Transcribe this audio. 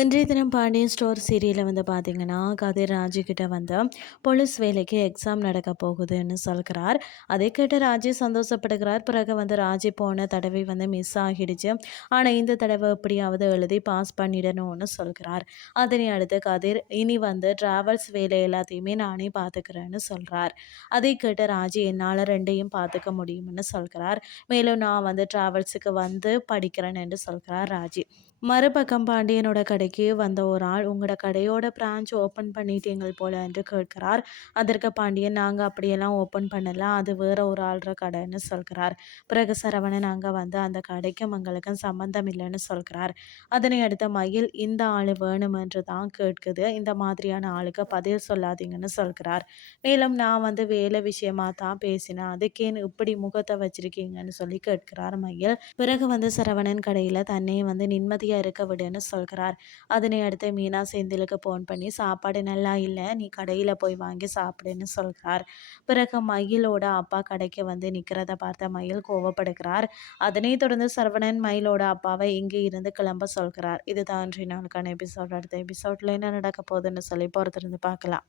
இன்றைய தினம் பாண்டியன் ஸ்டோர் சீரியலில் வந்து பார்த்தீங்கன்னா கதிர் ராஜு கிட்ட வந்து போலீஸ் வேலைக்கு எக்ஸாம் நடக்க போகுதுன்னு சொல்கிறார். அதை கேட்டு ராஜி சந்தோஷப்படுகிறார். பிறகு வந்து ராஜி போன தடவை வந்து மிஸ் ஆகிடுச்சு. ஆனால் இந்த தடவை எப்படியாவது எழுதி பாஸ் பண்ணிடணும்னு சொல்கிறார். அதனை அடுத்து கதிர் இனி வந்து டிராவல்ஸ் வேலை எல்லாத்தையுமே நானே பார்த்துக்கிறேன்னு சொல்கிறார் அதை கேட்டு ராஜி என்னால் ரெண்டையும் பார்த்துக்க முடியும்னு சொல்கிறார். மேலும் நான் வந்து டிராவல்ஸுக்கு வந்து படிக்கிறேன் என்று சொல்கிறார் ராஜி. மறுபக்கம் பாண்டியனோட கடைக்கு வந்த ஒரு ஆள் உங்களோட கடையோட பிரான்ச் ஓப்பன் பண்ணிட்டீங்கள் போல என்று கேட்கிறார். அதற்கு பாண்டியன் நாங்கள் அப்படியெல்லாம் ஓப்பன் பண்ணலாம் அது வேற ஒரு ஆள்ற கடைன்னு சொல்கிறார். பிறகு சரவணன் அங்கே வந்து அந்த கடைக்கும் எங்களுக்கும் சம்பந்தம் இல்லைன்னு சொல்கிறார். அதனை அடுத்த மயில் இந்த ஆள் வேணுமென்று தான் கேட்குது. இந்த மாதிரியான ஆளுக்கு பதில் சொல்லாதீங்கன்னு சொல்கிறார். மேலும் நான் வந்து வேலை விஷயமா தான் பேசினேன். அதுக்கேன்னு இப்படி முகத்தை வச்சிருக்கீங்கன்னு சொல்லி கேட்கிறார் மயில். பிறகு வந்து சரவணன் கடையில் தன்னை வந்து நிம்மதியாக நிம்மதியாக இருக்க விடுன்னு சொல்கிறார். அதனை அடுத்து மீனா செந்திலுக்கு ஃபோன் பண்ணி சாப்பாடு நல்லா இல்லை நீ கடையில் போய் வாங்கி சாப்பிடுன்னு சொல்கிறார். பிறகு மயிலோட அப்பா கடைக்கு வந்து நிற்கிறத பார்த்த மயில் கோவப்படுகிறார். அதனைத் தொடர்ந்து சரவணன் மயிலோட அப்பாவை இங்கே இருந்து கிளம்ப சொல்கிறார். இதுதான் இன்றைய நாளுக்கான எபிசோட் அடுத்த எபிசோட்ல என்ன நடக்க போகுதுன்னு சொல்லி பொறுத்திருந்து பார்க்கலாம்.